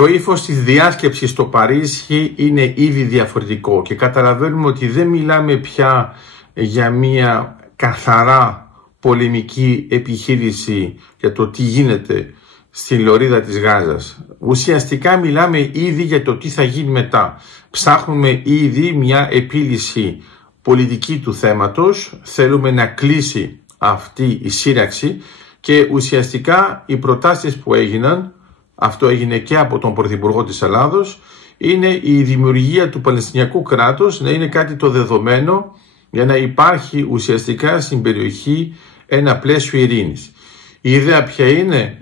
Το ύφος της διάσκεψης στο Παρίσι είναι ήδη διαφορετικό και καταλαβαίνουμε ότι δεν μιλάμε πια για μια καθαρά πολεμική επιχείρηση για το τι γίνεται στην λωρίδα της Γάζας. Ουσιαστικά μιλάμε ήδη για το τι θα γίνει μετά. Ψάχνουμε ήδη μια επίλυση πολιτική του θέματος, θέλουμε να κλείσει αυτή η σύραξη και ουσιαστικά οι προτάσεις που έγιναν, αυτό έγινε και από τον Πρωθυπουργό της Ελλάδος, είναι η δημιουργία του Παλαιστινιακού κράτους να είναι κάτι το δεδομένο για να υπάρχει ουσιαστικά στην περιοχή ένα πλαίσιο ειρήνης. Η ιδέα ποια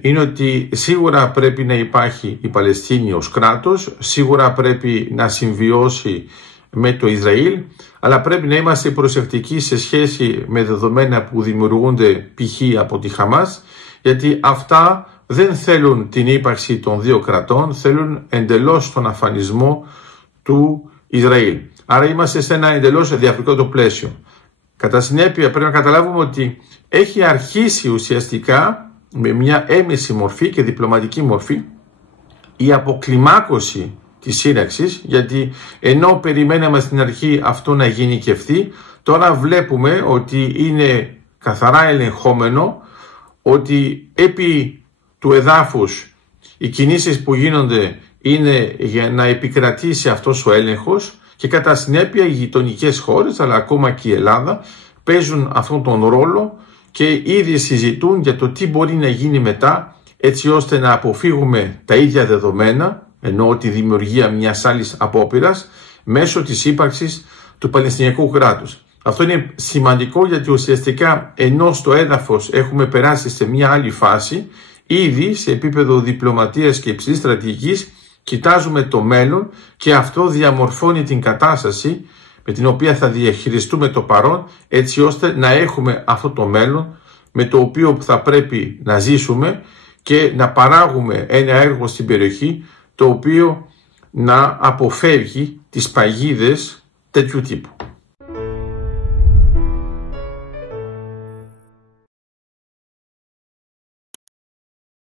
είναι ότι σίγουρα πρέπει να υπάρχει η Παλαιστίνη ως κράτος, σίγουρα πρέπει να συμβιώσει με το Ισραήλ, αλλά πρέπει να είμαστε προσεκτικοί σε σχέση με δεδομένα που δημιουργούνται π.χ. από τη Χαμάς, γιατί αυτά δεν θέλουν την ύπαρξη των δύο κρατών, θέλουν εντελώς τον αφανισμό του Ισραήλ. Άρα είμαστε σε ένα εντελώς διαφορετικό το πλαίσιο. Κατά συνέπεια πρέπει να καταλάβουμε ότι έχει αρχίσει ουσιαστικά με μια έμεση μορφή και διπλωματική μορφή η αποκλιμάκωση της σύραξης, γιατί ενώ περιμέναμε στην αρχή αυτό να γενικευτεί, τώρα βλέπουμε ότι είναι καθαρά ελεγχόμενο, ότι επί του εδάφους οι κινήσεις που γίνονται είναι για να επικρατήσει αυτός ο έλεγχος και κατά συνέπεια οι γειτονικές χώρες, αλλά ακόμα και η Ελλάδα, παίζουν αυτόν τον ρόλο και ήδη συζητούν για το τι μπορεί να γίνει μετά, έτσι ώστε να αποφύγουμε τα ίδια δεδομένα, ενώ τη δημιουργία μιας άλλης απόπειρας, μέσω της ύπαρξης του Παλαιστινιακού κράτους. Αυτό είναι σημαντικό γιατί ουσιαστικά ενώ στο έδαφος έχουμε περάσει σε μια άλλη φάση, ήδη σε επίπεδο διπλωματίας και υψηλής στρατηγικής κοιτάζουμε το μέλλον και αυτό διαμορφώνει την κατάσταση με την οποία θα διαχειριστούμε το παρόν, έτσι ώστε να έχουμε αυτό το μέλλον με το οποίο θα πρέπει να ζήσουμε και να παράγουμε ένα έργο στην περιοχή το οποίο να αποφεύγει τις παγίδες τέτοιου τύπου.